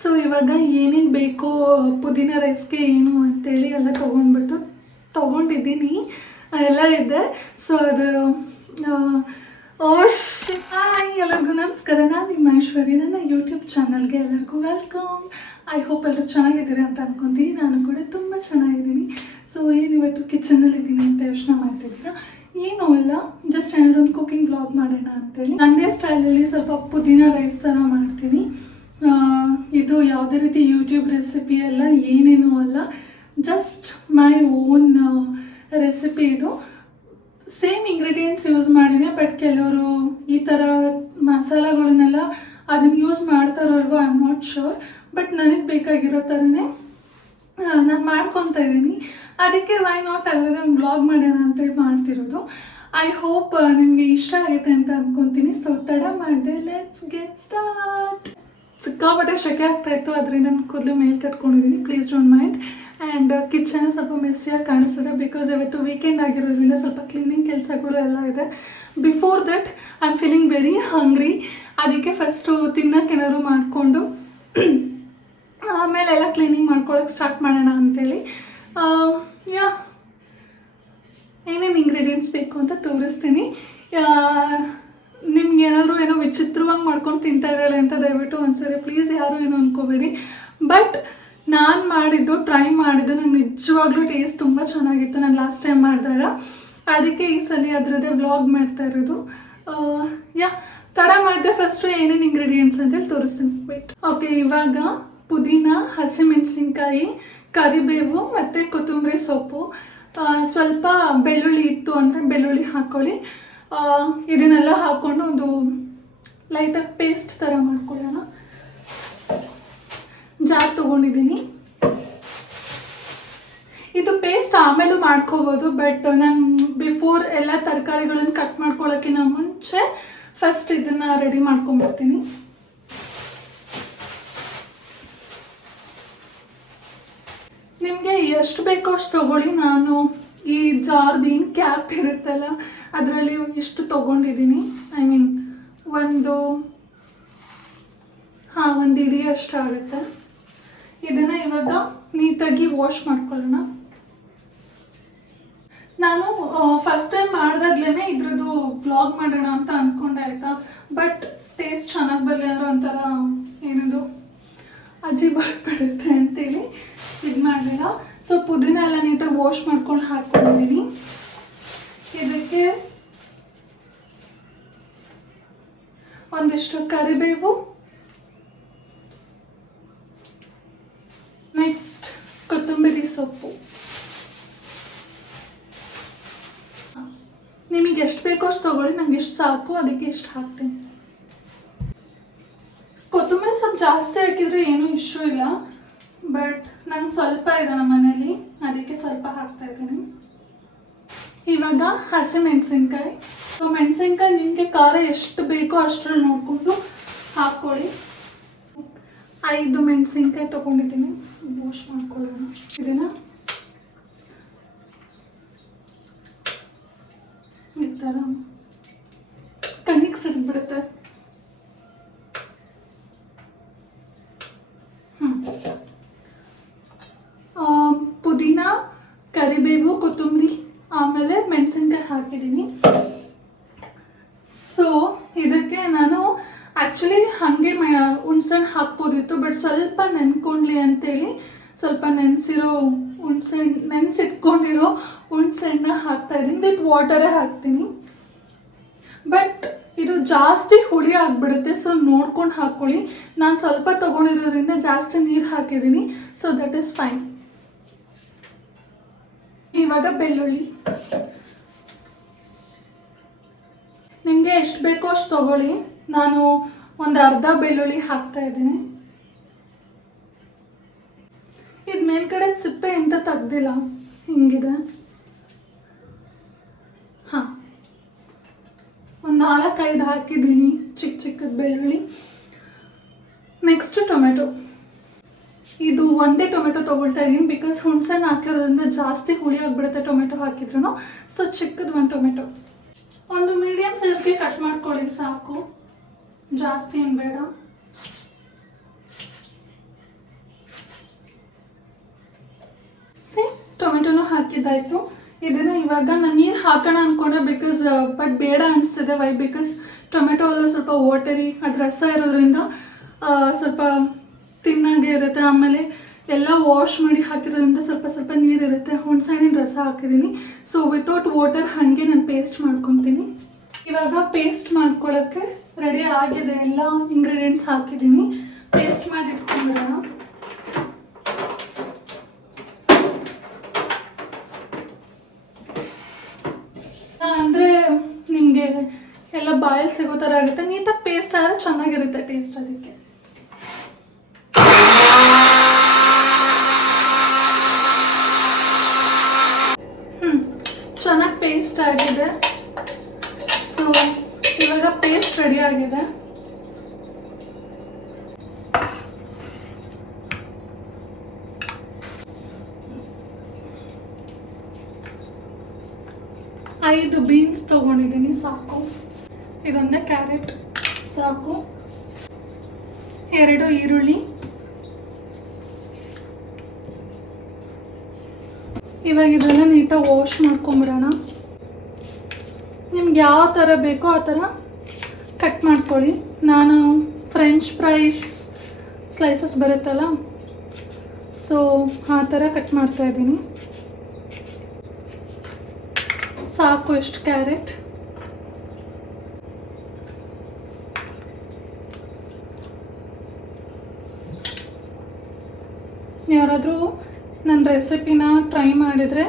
So ಇವಾಗ ಏನೇನು ಬೇಕೋ ಪುದೀನ ರೈಸ್ಗೆ ಏನು ಅಂತೇಳಿ ಎಲ್ಲ ತೊಗೊಂಡಿದ್ದೀನಿ, ಎಲ್ಲ ಇದೆ. ಸೊ ಅದು ಹಾಯ್, ಎಲ್ಲರಿಗೂ ನಮಸ್ಕಾರ. ನಾನು ನಿಮ್ಮ ಐಶ್ವರ್ಯ. ನನ್ನ ಯೂಟ್ಯೂಬ್ ಚಾನಲ್ಗೆ ಎಲ್ಲರಿಗೂ ವೆಲ್ಕಮ್. ಐ ಹೋಪ್ ಎಲ್ಲರೂ ಚೆನ್ನಾಗಿದ್ದೀರಿ ಅಂತ ಅನ್ಕೊತೀನಿ. ನಾನು ಕೂಡ ತುಂಬ ಚೆನ್ನಾಗಿದ್ದೀನಿ. ಸೊ ಇವತ್ತು ಕಿಚನಲ್ಲಿದ್ದೀನಿ ಅಂತ ಯೋಚನೆ ಮಾಡ್ತಿದ್ದೀರಾ? ಏನೂ ಇಲ್ಲ, ಜಸ್ಟ್ ಏನಾದ್ರು ಒಂದು ಕುಕಿಂಗ್ ವ್ಲಾಗ್ ಮಾಡೋಣ ಅಂತೇಳಿ ನನ್ನದೇ ಸ್ಟೈಲಲ್ಲಿ ಸ್ವಲ್ಪ ಪುದೀನ ರೈಸ್ ಥರ ಮಾಡ್ತೀನಿ. ಇದು ಯಾವುದೇ ರೀತಿ ಯೂಟ್ಯೂಬ್ ರೆಸಿಪಿ ಅಲ್ಲ, ಏನೇನೂ ಅಲ್ಲ, ಜಸ್ಟ್ ಮೈ ಓನ್ ರೆಸಿಪಿ. ಇದು ಸೇಮ್ ಇಂಗ್ರೀಡಿಯೆಂಟ್ಸ್ ಯೂಸ್ ಮಾಡಿದೆ, ಬಟ್ ಕೆಲವರು ಈ ಥರ ಮಸಾಲೆಗಳನ್ನೆಲ್ಲ ಅದನ್ನು ಯೂಸ್ ಮಾಡ್ತಾರಲ್ವ, I am not sure. But ನನಗೆ ಬೇಕಾಗಿರೋ ಥರನೇ ನಾನು ಮಾಡ್ಕೊತಾ ಇದ್ದೀನಿ. ಅದಕ್ಕೆ ವೈ ನಾಟ್ ಅದರ ವ್ಲಾಗ್ ಮಾಡೋಣ ಅಂತೇಳಿ ಮಾಡ್ತಿರೋದು. ಐ ಹೋಪ್ ನಿಮಗೆ ಇಷ್ಟ ಆಗುತ್ತೆ ಅಂತ ಅಂದ್ಕೊತೀನಿ. ಸೊ ತಡ ಮಾಡಿದೆ, ಲೆಟ್ಸ್ ಗೆಟ್ ಸ್ಟಾರ್ಟ್. ಸಿಕ್ಕಾಪಟ್ಟೆ ಶೆಕೆ ಆಗ್ತಾಯಿತ್ತು, ಅದರಿಂದ ನಾನು ಕೂದಲು ಮೇಲೆ ಕಟ್ಕೊಂಡಿದ್ದೀನಿ, please don't mind. And kitchen ಸ್ವಲ್ಪ ಮೆಸ್ಸಿಯಾಗಿ ಕಾಣಿಸ್ತದೆ, ಬಿಕಾಸ್ ಇವತ್ತು ವೀಕೆಂಡ್ ಆಗಿರೋದ್ರಿಂದ ಸ್ವಲ್ಪ ಕ್ಲೀನಿಂಗ್ ಕೆಲಸಗಳು ಎಲ್ಲ ಇದೆ. Before that I am feeling very ಹಂಗ್ರಿ. ಅದಕ್ಕೆ ಫಸ್ಟು ತಿನ್ನೋಕೆ ಏನಾದ್ರು ಮಾಡಿಕೊಂಡು ಆಮೇಲೆ ಎಲ್ಲ ಕ್ಲೀನಿಂಗ್ ಮಾಡ್ಕೊಳ್ಳೋಕೆ ಸ್ಟಾರ್ಟ್ ಮಾಡೋಣ ಅಂಥೇಳಿ. ಏನೇನು ಇಂಗ್ರೀಡಿಯೆಂಟ್ಸ್ ಬೇಕು ಅಂತ ತೋರಿಸ್ತೀನಿ. ನಿಮ್ಗೆ ಏನಾದರೂ ಏನೋ ವಿಚಿತ್ರವಾಗಿ ಮಾಡ್ಕೊಂಡು ತಿಂತಾ ಇದ್ದಾಳೆ ಅಂತ ದಯವಿಟ್ಟು ಒಂದ್ಸರಿ ಪ್ಲೀಸ್ ಯಾರೂ ಏನೋ ಅಂದ್ಕೋಬೇಡಿ. ಬಟ್ ನಾನು ಟ್ರೈ ಮಾಡಿದ್ದು ನಂಗೆ ನಿಜವಾಗ್ಲೂ ಟೇಸ್ಟ್ ತುಂಬ ಚೆನ್ನಾಗಿತ್ತು ನಾನು ಲಾಸ್ಟ್ ಟೈಮ್ ಮಾಡಿದಾಗ. ಅದಕ್ಕೆ ಈ ಸಲ ಅದರದ್ದೇ ವ್ಲಾಗ್ ಮಾಡ್ತಾ ಇರೋದು. ತಡ ಮಾಡಿದೆ, ಫಸ್ಟು ಏನೇನು ಇಂಗ್ರೀಡಿಯೆಂಟ್ಸ್ ಅಂತೇಳಿ ತೋರಿಸ್ತೀನಿ. ಓಕೆ, ಇವಾಗ ಪುದೀನ, ಹಸಿಮೆಣಸಿನ್ಕಾಯಿ, ಕರಿಬೇವು ಮತ್ತು ಕೊತ್ತಂಬರಿ ಸೊಪ್ಪು, ಸ್ವಲ್ಪ ಬೆಳ್ಳುಳ್ಳಿ ಇತ್ತು ಅಂದರೆ ಬೆಳ್ಳುಳ್ಳಿ ಹಾಕ್ಕೊಳ್ಳಿ. ಇದನ್ನೆಲ್ಲ ಹಾಕ್ಕೊಂಡು ಒಂದು ಲೈಟಾಗಿ ಪೇಸ್ಟ್ ಥರ ಮಾಡ್ಕೊಳ್ಳೋಣ. ಜಾರ್ ತೊಗೊಂಡಿದ್ದೀನಿ. ಇದು ಪೇಸ್ಟ್ ಆಮೇಲೂ ಮಾಡ್ಕೋಬೋದು, ಬಟ್ ನಾನು ಬಿಫೋರ್ ಎಲ್ಲ ತರಕಾರಿಗಳನ್ನು ಕಟ್ ಮಾಡ್ಕೊಳ್ಳೋಕ್ಕಿಂತ ಮುಂಚೆ ಫಸ್ಟ್ ಇದನ್ನು ರೆಡಿ ಮಾಡ್ಕೊಂಡ್ಬಿಡ್ತೀನಿ. ನಿಮಗೆ ಎಷ್ಟು ಬೇಕೋ ಅಷ್ಟು ತೊಗೊಳ್ಳಿ. ನಾನು ಈ ಜಾರ್ದು ಏನು ಕ್ಯಾಪ್ ಇರುತ್ತಲ್ಲ ಅದರಲ್ಲಿ ಇಷ್ಟು ತೊಗೊಂಡಿದ್ದೀನಿ. ಐ ಮೀನ್ ಒಂದು ಇಡೀ ಅಷ್ಟು ಆಗುತ್ತೆ. ಇದನ್ನು ಇವಾಗ ನೀಟಾಗಿ ವಾಶ್ ಮಾಡ್ಕೊಳ್ಳೋಣ. ನಾನು ಫಸ್ಟ್ ಟೈಮ್ ಮಾಡಿದಾಗ್ಲೇ ಇದ್ರದ್ದು ವ್ಲಾಗ್ ಮಾಡೋಣ ಅಂತ ಅಂದ್ಕೊಂಡೆ, ಆಯಿತಾ. ಬಟ್ ಟೇಸ್ಟ್ ಚೆನ್ನಾಗಿ ಬರಲಿ ಅನ್ನೋ ಒಂಥರ ಏನದು ಅಜೀಬ್ ಆಗ್ಬಿಡುತ್ತೆ ಅಂತೇಳಿ ಇದು ಮಾಡಲಿಲ್ಲ. ಸೊ ಪುದೀನ ಎಲ್ಲ ನೀಟಾಗಿ ವಾಶ್ ಮಾಡ್ಕೊಂಡು ಹಾಕ್ಕೊಂಡಿದ್ದೀನಿ. ಇದಕ್ಕೆ ಒಂದಿಷ್ಟು ಕರಿಬೇವು, ನೆಕ್ಸ್ಟ್ ಕೊತ್ತಂಬರಿ ಸೊಪ್ಪು. ನಿಮಗೆ ಎಷ್ಟು ಬೇಕೋ ಅಷ್ಟು ತೊಗೊಳ್ಳಿ, ನಂಗೆ ಎಷ್ಟು ಸಾಕು ಅದಕ್ಕೆ ಇಷ್ಟು ಹಾಕ್ತೀನಿ. ಕೊತ್ತಂಬರಿ ಸೊಪ್ಪು ಜಾಸ್ತಿ ಹಾಕಿದರೆ ಏನೂ ಇಶ್ಯೂ ಇಲ್ಲ, ಬಟ್ ನಂಗೆ ಸ್ವಲ್ಪ ಇದೆ ನಮ್ಮ ಮನೇಲಿ, ಅದಕ್ಕೆ ಸ್ವಲ್ಪ ಹಾಕ್ತಾ ಇದ್ದೀನಿ. ಇವಾಗ ಹಸಿಮೆಣಸಿನ್ಕಾಯಿ. ಸೊ ಮೆಣಸಿನ್ಕಾಯಿ ನಿಮಗೆ ಖಾರ ಎಷ್ಟು ಬೇಕೋ ಅಷ್ಟರಲ್ಲಿ ನೋಡಿಕೊಂಡು ಹಾಕ್ಕೊಳ್ಳಿ. 5 ಮೆಣಸಿನ್ಕಾಯಿ ತೊಗೊಂಡಿದ್ದೀನಿ, ವಾಶ್ ಮಾಡ್ಕೊಳ್ಳೋಣ. ಇದನ್ನು ಈ ಥರ ಕಣ್ಣಿಗೆ ಸಿಡ್ಬಿಡುತ್ತೆ. ಪುದೀನ, ಕರಿಬೇವು, ಕೊತ್ತಂಬರಿ, ಆಮೇಲೆ ಮೆಣಸಿನ್ಕಾಯಿ ಹಾಕಿದ್ದೀನಿ. ಸೊ ಇದಕ್ಕೆ ನಾನು ಆ್ಯಕ್ಚುಲಿ ಹಾಗೆ ಹುಣ್ಸೆಹಣ್ಣು ಹಾಕ್ಬೋದಿತ್ತು, ಬಟ್ ಸ್ವಲ್ಪ ನೆನ್ಕೊಂಡ್ಲಿ ಅಂತೇಳಿ ಸ್ವಲ್ಪ ನೆನೆಸಿಟ್ಕೊಂಡಿರೋ ಹುಣ್ಸೆಹಣ್ಣನ್ನ ಹಾಕ್ತಾಯಿದ್ದೀನಿ. ವಿತ್ ವಾಟರೇ ಹಾಕ್ತೀನಿ. ಬಟ್ ಇದು ಜಾಸ್ತಿ ಹುಳಿ ಆಗಿಬಿಡುತ್ತೆ, ಸೊ ನೋಡ್ಕೊಂಡು ಹಾಕ್ಕೊಳ್ಳಿ. ನಾನು ಸ್ವಲ್ಪ ತೊಗೊಂಡಿರೋದ್ರಿಂದ ಜಾಸ್ತಿ ನೀರು ಹಾಕಿದ್ದೀನಿ, ಸೊ ದಟ್ ಈಸ್ ಫೈನ್. ಇವಾಗ ಬೆಳ್ಳುಳ್ಳಿ ನಿಮಗೆ ಎಷ್ಟು ಬೇಕೋ ಅಷ್ಟು ತೊಗೊಳ್ಳಿ. ನಾನು ಒಂದು ಅರ್ಧ ಬೆಳ್ಳುಳ್ಳಿ ಹಾಕ್ತಾ ಇದ್ದೀನಿ. ಇದು ಮೇಲ್ಗಡೆ ಸಿಪ್ಪೆ ಅಂತ ತೆಗ್ದಿಲ್ಲ, ಹಿಂಗಿದೆ. ಒಂದು 4-5 ಹಾಕಿದ್ದೀನಿ ಚಿಕ್ಕದ ಬೆಳ್ಳುಳ್ಳಿ. Next tomato. ಇದು ಒಂದೇ ಟೊಮೆಟೊ ತೊಗೊಳ್ತಾ ಇದ್ದೀನಿ, ಬಿಕಾಸ್ ಹುಣ್ಸೆಹಣ್ಣು ಹಾಕಿರೋದ್ರಿಂದ ಜಾಸ್ತಿ ಹುಳಿ ಆಗಿಬಿಡುತ್ತೆ ಟೊಮೆಟೊ ಹಾಕಿದ್ರು. ಸೊ ಚಿಕ್ಕದು ಒಂದು ಟೊಮೆಟೊ, ಒಂದು ಮೀಡಿಯಮ್ ಸೈಜ್ಗೆ ಕಟ್ ಮಾಡ್ಕೊಳ್ಳಿ ಸಾಕು, ಜಾಸ್ತಿ ಏನು ಬೇಡ. ಹಾಕಿದ್ದಾಯಿತು. ಇದನ್ನು ಇವಾಗ ನಾನು ನೀರು ಹಾಕೋಣ ಅಂದ್ಕೊಂಡೆ, ಬಿಕಾಸ್ ಬಟ್ ಬೇಡ ಅನಿಸ್ತಿದೆ. ವೈ? ಬಿಕಾಸ್ ಟೊಮೆಟೊ ಎಲ್ಲ ಸ್ವಲ್ಪ ವಾಟರಿ, ಅದು ರಸ ಇರೋದ್ರಿಂದ ಸ್ವಲ್ಪ ತಿನ್ನಾಗೆ ಇರುತ್ತೆ. ಆಮೇಲೆ ಎಲ್ಲ ವಾಶ್ ಮಾಡಿ ಹಾಕಿರೋದ್ರಿಂದ ಸ್ವಲ್ಪ ಸ್ವಲ್ಪ ನೀರಿರುತ್ತೆ. ಹುಣಸೆಹಣ್ಣಿನ ರಸ ಹಾಕಿದ್ದೀನಿ. ಸೊ ವಿತೌಟ್ ವಾಟರ್ ಹಾಗೆ ನಾನು ಪೇಸ್ಟ್ ಮಾಡ್ಕೊತೀನಿ. ಇವಾಗ ಪೇಸ್ಟ್ ಮಾಡ್ಕೊಳ್ಳೋಕ್ಕೆ ರೆಡಿ ಆಗಿದೆ. ಎಲ್ಲ ಇಂಗ್ರೀಡಿಯೆಂಟ್ಸ್ ಹಾಕಿದ್ದೀನಿ. ಪೇಸ್ಟ್ ಮಾಡಿ ಇಟ್ಕೊಂಡ್ಬಿಡೋಣ. ಅಂದರೆ ನಿಮಗೆ ಎಲ್ಲ ಬಾಯಲ್ಲಿ ಸಿಗೋ ಥರ ಆಗುತ್ತೆ. ನೀಟಾಗಿ ಪೇಸ್ಟ್ ಆದರೆ ಚೆನ್ನಾಗಿರುತ್ತೆ ಟೇಸ್ಟ್. ಅದಕ್ಕೆ ಚೆನ್ನಾಗಿ ಪೇಸ್ಟ್ ಆಗಿದೆ. ಸೊ ಇವಾಗ ಪೇಸ್ಟ್ ರೆಡಿ ಆಗಿದೆ. ಐದು ಬೀನ್ಸ್ ತೊಗೊಂಡಿದ್ದೀನಿ, ಸಾಕು. ಇದೊಂದೇ ಕ್ಯಾರೆಟ್ ಸಾಕು. 2 ಈರುಳ್ಳಿ. ಇವಾಗ ಇದೆಲ್ಲ ನೀಟಾಗಿ ವಾಶ್ ಮಾಡ್ಕೊಂಬಿಡೋಣ. ನಿಮ್ಗೆ ಯಾವ ಥರ ಬೇಕೋ ಆ ಥರ ಕಟ್ ಮಾಡ್ಕೊಳ್ಳಿ. ನಾನು ಫ್ರೆಂಚ್ ಫ್ರೈಸ್ ಸ್ಲೈಸಸ್ ಬರುತ್ತಲ್ಲ, ಸೊ ಆ ಥರ ಕಟ್ ಮಾಡ್ತಾಯಿದ್ದೀನಿ. ಸಾಕು ಎಷ್ಟು ಕ್ಯಾರೆಟ್. ಯಾರಾದರೂ ನನ್ನ ರೆಸಿಪಿನ ಟ್ರೈ ಮಾಡಿದರೆ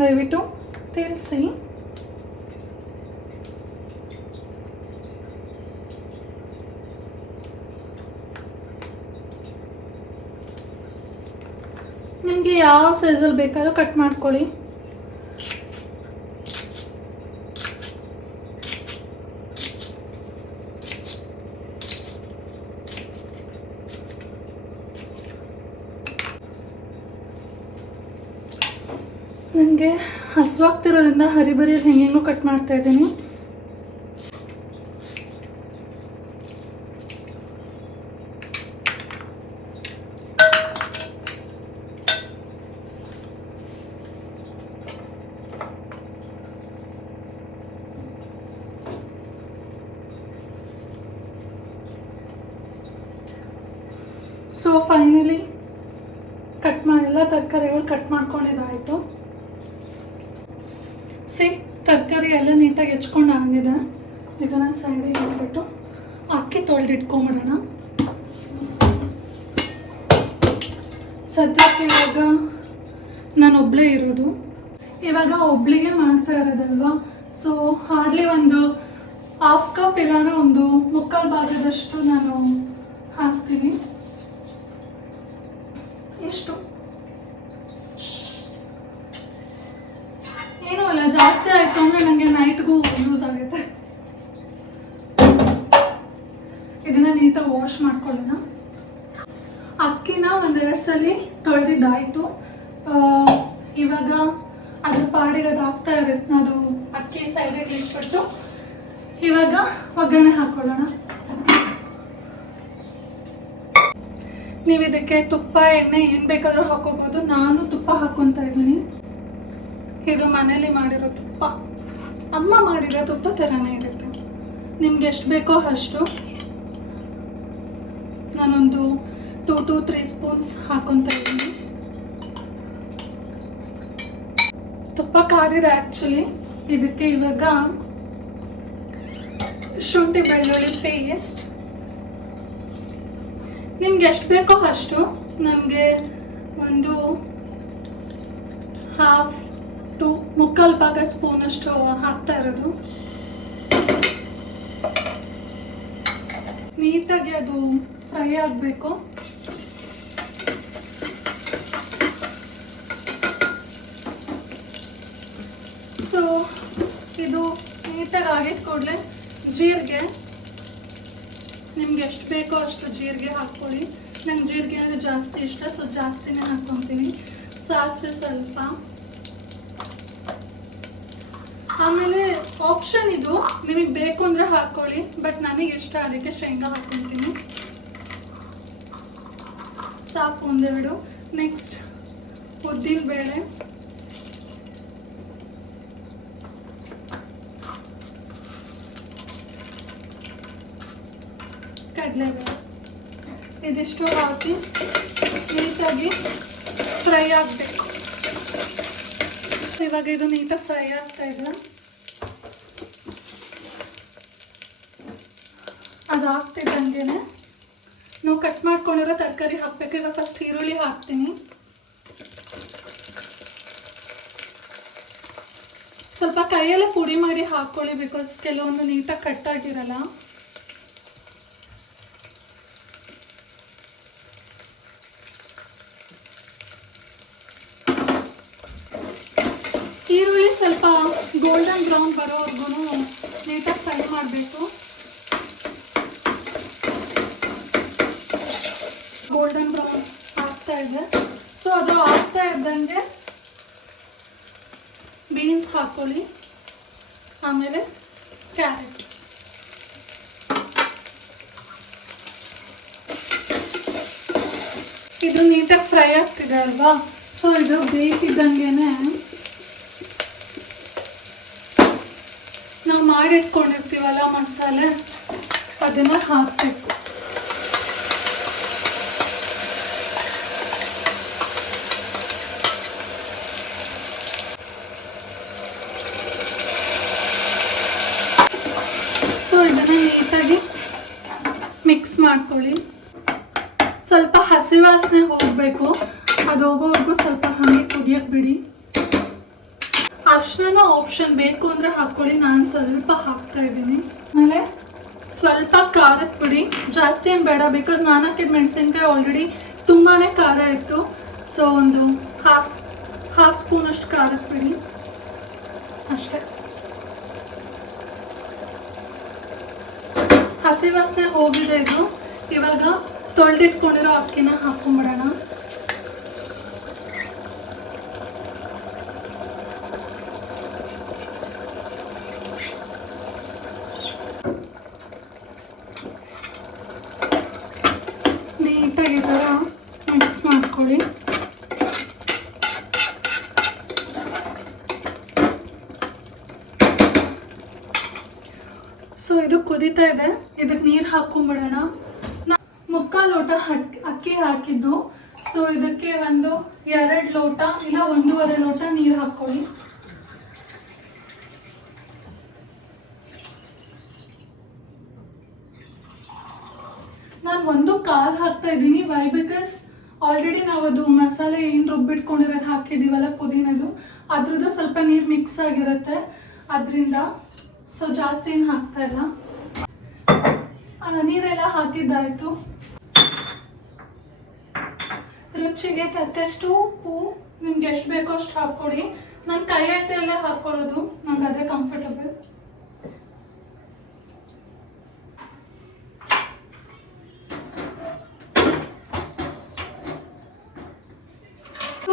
ದಯವಿಟ್ಟು ತಿಳಿಸಿ. ನಿಮಗೆ ಯಾವ ಸೈಜಲ್ಲಿ ಬೇಕಾದ್ರೂ ಕಟ್ ಮಾಡ್ಕೊಳ್ಳಿ. ನನಗೆ ಹಸುವಾಗ್ತಿರೋದ್ರಿಂದ ಹರಿಬರಿ ಹೆಂಗೆಂಗೋ ಕಟ್ ಮಾಡ್ತಾ ಇದ್ದೀನಿ. ಸೊ ಫೈನಲಿ ಎಲ್ಲ ತರಕಾರಿಗಳು ಕಟ್ ಮಾಡ್ಕೊಂಡಿದ್ದಾಯಿತು. ತರಕಾರಿ ಎಲ್ಲ ನೀಟಾಗಿ ಹೆಚ್ಕೊಂಡು ಆಗಿದೆ. ಇದನ್ನು ಸೈಡಿಗೆ ಹಾಕ್ಬಿಟ್ಟು ಅಕ್ಕಿ ತೊಳೆದಿಟ್ಕೊಂಬಿಡೋಣ. ಸದ್ಯಕ್ಕೆ ಇವಾಗ ನಾನು ಒಬ್ಬಳೇ ಇರೋದು. ಇವಾಗ ಒಬ್ಳಿಗೆ ಮಾಡ್ತಾ ಇರೋದಲ್ವಾ, ಸೊ ಹಾರ್ಡ್ಲಿ ಒಂದು 1/2 ಕಪ್ ಇಲ್ಲಾಂದ್ರೆ ಒಂದು 3/4 ಭಾಗದಷ್ಟು ನಾನು ಹಾಕ್ತೀನಿ. ಎಷ್ಟು ಏನೂ ಅಲ್ಲ, ಜಾಸ್ತಿ ಆಯಿತು ಅಂದರೆ ನನಗೆ ನೈಟ್ಗೂ ಯೂಸ್ ಆಗುತ್ತೆ. ಇದನ್ನು ನೀಟಾಗಿ ವಾಶ್ ಮಾಡ್ಕೊಳ್ಳೋಣ. ಅಕ್ಕಿನ 1-2 ಸಲ ತೊಳೆದಿದ್ದಾಯಿತು. ಇವಾಗ ಅದ್ರ ಪಾಡಿಗೆ ಅದು ಆಗ್ತಾ ಇರುತ್ತೆ. ಅದು ಅಕ್ಕಿ ಸೈಡಿಗೆ ಇಟ್ಬಿಟ್ಟು ಇವಾಗ ಒಗ್ಗರಣೆ ಹಾಕ್ಕೊಳ್ಳೋಣ. ನೀವು ಇದಕ್ಕೆ ತುಪ್ಪ, ಎಣ್ಣೆ ಏನು ಬೇಕಾದರೂ ಹಾಕೋಬೋದು. ನಾನು ತುಪ್ಪ ಹಾಕ್ಕೊತಾ ಇದ್ದೀನಿ. ಇದು ಮನೇಲಿ ಮಾಡಿರೋ ತುಪ್ಪ, ಅಮ್ಮ ಮಾಡಿರೋ ತುಪ್ಪ ಥರನೇ ಇರುತ್ತೆ. ನಿಮ್ಗೆ ಎಷ್ಟು ಬೇಕೋ ಅಷ್ಟು. ನಾನೊಂದು 2 to 3 ಸ್ಪೂನ್ಸ್ ಹಾಕ್ಕೊತಾ ಇದ್ದೀನಿ. ತುಪ್ಪ ಕಾದಿದೆ ಆ್ಯಕ್ಚುಲಿ. ಇದಕ್ಕೆ ಇವಾಗ ಶುಂಠಿ ಬೆಳ್ಳುಳ್ಳಿ ಪೇಸ್ಟ್ ನಿಮ್ಗೆ ಎಷ್ಟು ಬೇಕೋ ಅಷ್ಟು. ನನಗೆ ಒಂದು 1/2 to 3/4 ಭಾಗ ಸ್ಪೂನಷ್ಟು ಹಾಕ್ತಾ ಇರೋದು. ನೀಟಾಗಿ ಅದು ಫ್ರೈ ಆಗಬೇಕು. ಸೊ ಇದು ನೀಟಾಗಿ ಆಗಿದ ಕೂಡಲೇ ಜೀರಿಗೆ, ನಿಮ್ಗೆ ಎಷ್ಟು ಬೇಕೋ ಅಷ್ಟು ಜೀರಿಗೆ ಹಾಕ್ಕೊಳ್ಳಿ. ನಂಗೆ ಜೀರಿಗೆ ಅಂದರೆ ಜಾಸ್ತಿ ಇಷ್ಟ, ಸೊ ಜಾಸ್ತಿನೇ ಹಾಕ್ಕೊತೀನಿ. ಸಾಸಿವೆ ಸ್ವಲ್ಪ. ಆಮೇಲೆ ಆಪ್ಷನ್ ಇದು, ನಿಮಗೆ ಬೇಕು ಅಂದರೆ ಹಾಕ್ಕೊಳ್ಳಿ, ಬಟ್ ನನಗೆ ಇಷ್ಟ ಅದಕ್ಕೆ ಶೇಂಗಾ ಹಾಕ್ಕೊಳ್ತೀನಿ. ಸಾಕು ಒಂದೆರಡು. ನೆಕ್ಸ್ಟ್ ಉದ್ದಿನ ಬೇಳೆ, ಕಡಲೆಬೇಳೆ ಇದಿಷ್ಟು ಹಾಕಿ ನೀಟಾಗಿ ಫ್ರೈ ಆಗಬೇಕು. ಇವಾಗ ಇದು ನೀಟಾಗಿ ಫ್ರೈ ಆಗ್ತಾ ಇದೆ. ಅದಾಗ್ತಿದ್ದಂಗೆ ನಾವು ಕಟ್ ಮಾಡ್ಕೊಂಡಿರೋ ತರಕಾರಿ ಹಾಕಬೇಕು. ಇವಾಗ ಫಸ್ಟ್ ಈರುಳ್ಳಿ ಹಾಕ್ತೀನಿ. ಸ್ವಲ್ಪ ಕೈಯಲ್ಲೇ ಪುಡಿ ಮಾಡಿ ಹಾಕ್ಕೊಳ್ಳಿ, ಬಿಕಾಸ್ ಕೆಲವೊಂದು ನೀಟಾಗಿ ಕಟ್ ಆಗಿರಲ್ಲ. ಈರುಳ್ಳಿ ಸ್ವಲ್ಪ ಗೋಲ್ಡನ್ ಬ್ರೌನ್ ಬರೋವರೆಗೂ ನೀಟಾಗಿ ಫ್ರೈ ಮಾಡಬೇಕು. ಗೋಲ್ಡನ್ ಬ್ರೌನ್ ಆಗ್ತಾ ಇದೆ. ಸೊ ಅದು ಆಗ್ತಾ ಇದ್ದಂಗೆ ಬೀನ್ಸ್ ಹಾಕೊಳ್ಳಿ, ಆಮೇಲೆ ಕ್ಯಾರೆಟ್. ಇದು ನೀಟಾಗಿ ಫ್ರೈ ಆಗ್ತಿದೆ ಅಲ್ವಾ? ಸೊ ಇದು ಬೇಕಿದ್ದಂಗೆ ನಾವು ಮಾಡಿಟ್ಕೊಂಡಿರ್ತೀವಲ್ಲ ಮಸಾಲೆ, ಅದನ್ನು ಹಾಕಬೇಕು. ಸೊ ಇದನ್ನು ನೀಟಾಗಿ ಮಿಕ್ಸ್ ಮಾಡ್ಕೊಳ್ಳಿ. ಸ್ವಲ್ಪ ಹಸಿ ವಾಸನೆ ಹೋಗಬೇಕು, ಅದು ಹೋಗೋವರೆಗೂ ಸ್ವಲ್ಪ ಹಾಗೆ ಕುದಿಯಕ್ಕೆ ಬಿಡಿ. ಅರ್ಶಿನ ಆಪ್ಷನ್, ಬೇಕು ಅಂದರೆ ಹಾಕ್ಕೊಳ್ಳಿ, ನಾನು ಸ್ವಲ್ಪ ಹಾಕ್ತಾ ಇದ್ದೀನಿ. ಆಮೇಲೆ ಸ್ವಲ್ಪ ಖಾರದ ಪುಡಿ, ಜಾಸ್ತಿ ಏನು ಬೇಡ, ಬಿಕಾಸ್ ನಾನು ಹಾಕಿದ ಮೆಣಸಿನ್ಕಾಯಿ ಆಲ್ರೆಡಿ ತುಂಬಾ ಖಾರ ಇತ್ತು. ಸೊ ಒಂದು ಹಾಫ್ ಸ್ಪೂನಷ್ಟು ಖಾರದ ಪುಡಿ ಅಷ್ಟೇ. ಹಸಿ ವಾಸನೆ ಹೋಗಿದೆ ಇದು. ಇವಾಗ ತೊಳೆದಿಟ್ಕೊಂಡಿರೋ ಅಕ್ಕಿನ ಹಾಕ್ಕೊಂಬಿಡೋಣ. ನೀಟಾಗಿ ಈ ಥರ ಮಿಕ್ಸ್ ಮಾಡ್ಕೊಳ್ಳಿ. ಸೊ ಇದು ಕುದೀತಾ ಇದೆ, ಇದಕ್ಕೆ ನೀರು ಹಾಕ್ಕೊಂಬಿಡೋಣ. ಮುಕ್ಕಾಲು ಲೋಟ ಅಕ್ಕಿ ಹಾಕಿದ್ದು. ಸೊ ಇದಕ್ಕೆ ಒಂದು 2 ಲೋಟ ಇಲ್ಲ 1.5 ಲೋಟ ನೀರು ಹಾಕ್ಕೊಳ್ಳಿ. ನಾನು 1.25 ಹಾಕ್ತಾ ಇದ್ದೀನಿ. ವೈ? ಬಿಕಾಸ್ ಆಲ್ರೆಡಿ ನಾವು ಅದು ಮಸಾಲೆ ಏನು ರುಬ್ಬಿಟ್ಕೊಂಡಿರೋದು ಹಾಕಿದ್ದೀವಲ್ಲ ಪುದೀನದು, ಅದ್ರದ್ದು ಸ್ವಲ್ಪ ನೀರು ಮಿಕ್ಸ್ ಆಗಿರುತ್ತೆ, ಅದರಿಂದ. ಸೊ ಜಾಸ್ತಿ ಏನು ಹಾಕ್ತಾ ಇಲ್ಲ. ನೀರೆಲ್ಲ ಹಾಕಿದ್ದಾಯಿತು. ರುಚಿಗೆ ತಕ್ಕಷ್ಟು ಉಪ್ಪು, ನಿಮ್ಗೆ ಎಷ್ಟು ಬೇಕೋ ಅಷ್ಟು ಹಾಕ್ಕೊಡಿ. ನಾನು ಕೈ ಎಳ್ತಲ್ಲೇ ಹಾಕ್ಕೊಳ್ಳೋದು, ನಂಗೆ ಅದೇ ಕಂಫರ್ಟಬಲ್.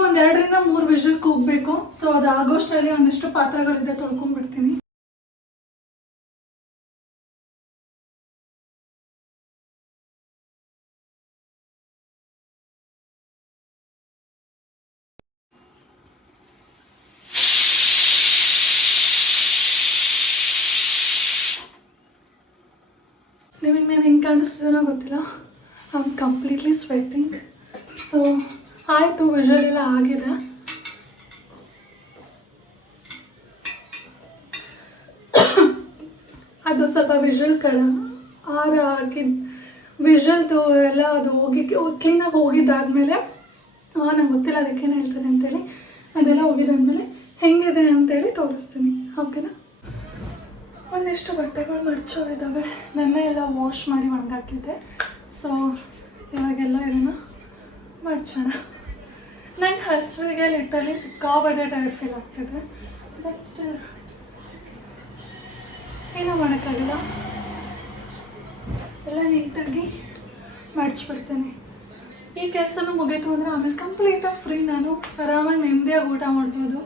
ಒಂದು 2ರಿಂದ 3 ವಿಷಲ್ ಕೂಗಬೇಕು. ಸೊ ಅದು ಆಗೋಷ್ಟರಲ್ಲಿ ಒಂದಿಷ್ಟು ಪಾತ್ರೆಗಳಿದೆ, ತೊಳ್ಕೊಂಡ್ಬಿಡ್ತೀನಿ. ನಿಮಗೆ ನಾನು ಹೆಂಗೆ ಕಾಣಿಸ್ತಿದ್ದೀನೋ ಗೊತ್ತಿಲ್ಲ, I am completely sweating. So ಆಯಿತು, ವಿಷಲ್ ಎಲ್ಲ ಆಗಿದೆ. ಅದು ಸ್ವಲ್ಪ ವಿಷಲ್ ಹಾಕಿದ ವಿಷಲ್ದು ಎಲ್ಲ ಅದು ಕ್ಲೀನಾಗಿ ಹೋಗಿದ್ದಾದಮೇಲೆ, ನಂಗೆ ಗೊತ್ತಿಲ್ಲ ಅದಕ್ಕೇನು ಹೇಳ್ತಾರೆ ಅಂತೇಳಿ, ಅದೆಲ್ಲ ಹೋಗಿದ್ದಾದ್ಮೇಲೆ ಹೆಂಗಿದೆ ಅಂತೇಳಿ ತೋರಿಸ್ತೀನಿ. ಓಕೆನಾ? ಒಂದಿಷ್ಟು ಬಟ್ಟೆಗಳು ಮಡ್ಚೋಗಿದ್ದಾವೆ, ನೆನ್ನೆ ಎಲ್ಲ ವಾಶ್ ಮಾಡಿ ಒಣಗಾಕಿದ್ದೆ. ಸೊ ಇವಾಗೆಲ್ಲ ಇದನ್ನು ಮಡ್ಚೋಣ. ನಂಗೆ ಹಸುವಿಗೆ ಲಿಟ್ರಲಿ ಸಿಕ್ಕಾಬಟ್ಟೆ ಟೈರ್ಡ್ ಫೀಲ್ ಆಗ್ತಿದೆ. ಬಟ್ ಸ್ಟಿಲ್ ಏನೂ ಮಾಡೋಕ್ಕಾಗಲ್ಲ, ಎಲ್ಲ ನೀಟಾಗಿ ಮಡ್ಚಿಬಿಡ್ತೇನೆ. ಈ ಕೆಲಸನೂ ಮುಗೀತು ಅಂದರೆ ಆಮೇಲೆ ಕಂಪ್ಲೀಟಾಗಿ ಫ್ರೀ, ನಾನು ಆರಾಮಾಗಿ ನೆಮ್ಮದಿಯಾಗಿ ಊಟ ಮಾಡ್ಬೋದು.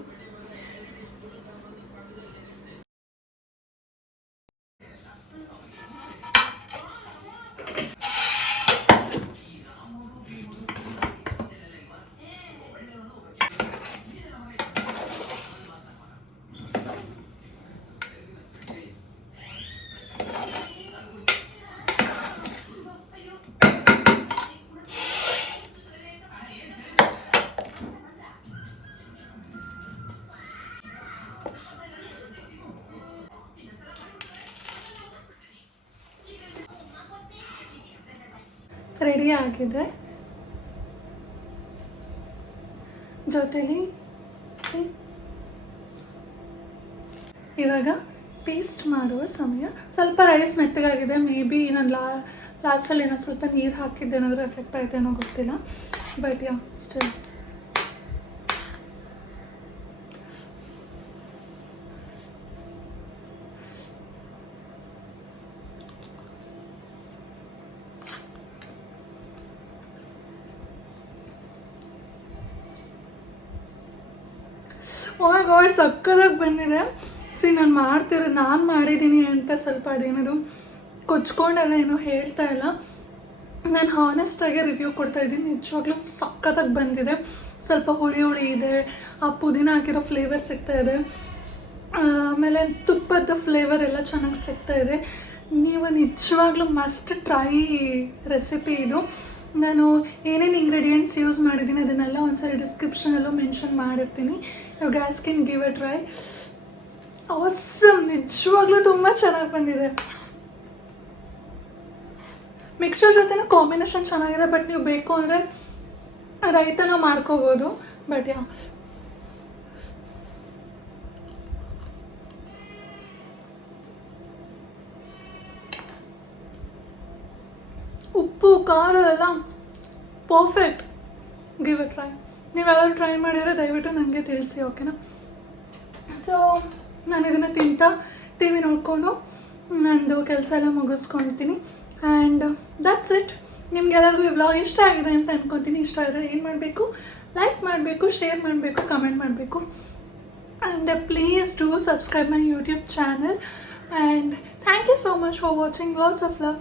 ರೆಡಿ ಆಗಿದೆ. ಜೊತೆಲಿ ಇವಾಗ ಟೇಸ್ಟ್ ಮಾಡುವ ಸಮಯ. ಸ್ವಲ್ಪ ರೈಸ್ ಮೆತ್ತಗಾಗಿದೆ. ಮೇ ಬಿ ನಾನು ಲಾಸ್ಟಲ್ಲಿ ಏನೋ ಸ್ವಲ್ಪ ನೀರು ಹಾಕಿದ್ದೆ, ಏನಾದರೂ ಎಫೆಕ್ಟ್ ಆಯ್ತೇನೋ ಗೊತ್ತಿಲ್ಲ. But yeah still oh my God, ಸಕ್ಕತ್ತಾಗಿ ಬಂದಿದೆ. ನಾನು ಮಾಡಿದ್ದೀನಿ ಅಂತ ಸ್ವಲ್ಪ ಅದೇನದು ಕೊಚ್ಕೊಂಡೆಲ್ಲ ಏನೋ ಹೇಳ್ತಾ ಇಲ್ಲ. ನಾನು ಹಾನೆಸ್ಟಾಗಿ ರಿವ್ಯೂ ಕೊಡ್ತಾಯಿದ್ದೀನಿ. ನಿಜವಾಗ್ಲೂ ಸಕ್ಕತ್ತಾಗಿ ಬಂದಿದೆ. ಸ್ವಲ್ಪ ಹುಳಿ ಹುಳಿ ಇದೆ, ಆ ಪುದೀನ ಹಾಕಿರೋ ಫ್ಲೇವರ್ ಸಿಗ್ತಾಯಿದೆ, ಆಮೇಲೆ ತುಪ್ಪದ ಫ್ಲೇವರ್ ಎಲ್ಲ ಚೆನ್ನಾಗಿ ಸಿಗ್ತಾಯಿದೆ. ನೀವು ನಿಜವಾಗ್ಲೂ ಮಸ್ಟ್ ಟ್ರೈ ರೆಸಿಪಿ ಇದು. ನಾನು ಏನೇನು ಇಂಗ್ರೀಡಿಯೆಂಟ್ಸ್ ಯೂಸ್ ಮಾಡಿದ್ದೀನಿ ಅದನ್ನೆಲ್ಲ ಒಂದ್ಸರಿ ಡಿಸ್ಕ್ರಿಪ್ಷನಲ್ಲೂ ಮೆನ್ಷನ್ ಮಾಡಿರ್ತೀನಿ. You guys can give a try. Awesome, ನಿಜವಾಗ್ಲೂ ತುಂಬ ಚೆನ್ನಾಗಿ ಬಂದಿದೆ. ಮಿಕ್ಸ್ಚರ್ ಜೊತೆನೂ ಕಾಂಬಿನೇಷನ್ ಚೆನ್ನಾಗಿದೆ. ಬಟ್ ನೀವು ಬೇಕು ಅಂದರೆ ರೈತನೂ ಮಾಡ್ಕೋಬೋದು. ಬಟ್ ಯಾ ಉಪ್ಪು ಖಾರ ಎಲ್ಲ ಪರ್ಫೆಕ್ಟ್. Give a try. ನೀವೆಲ್ಲರೂ ಟ್ರೈ ಮಾಡಿದರೆ ದಯವಿಟ್ಟು ನನಗೆ ತಿಳಿಸಿ, ಓಕೆನಾ? ಸೊ ನಾನು ಇದನ್ನು ತಿಂತಾ ಟಿ ವಿ ನೋಡಿಕೊಂಡು ನಂದು ಕೆಲಸ ಎಲ್ಲ ಮುಗಿಸ್ಕೊಳ್ತೀನಿ. And that's it. ನಿಮ್ಗೆಲ್ಲರಿಗೂ ಈ ವ್ಲಾಗ್ ಇಷ್ಟ ಆಗಿದೆ ಅಂತ ಅಂದ್ಕೊತೀನಿ. ಇಷ್ಟ ಆದರೆ ಏನು ಮಾಡಬೇಕು? ಲೈಕ್ ಮಾಡಬೇಕು, ಶೇರ್ ಮಾಡಬೇಕು, ಕಮೆಂಟ್ ಮಾಡಬೇಕು. And please do subscribe my YouTube channel. And thank you so much for watching. Lots of love.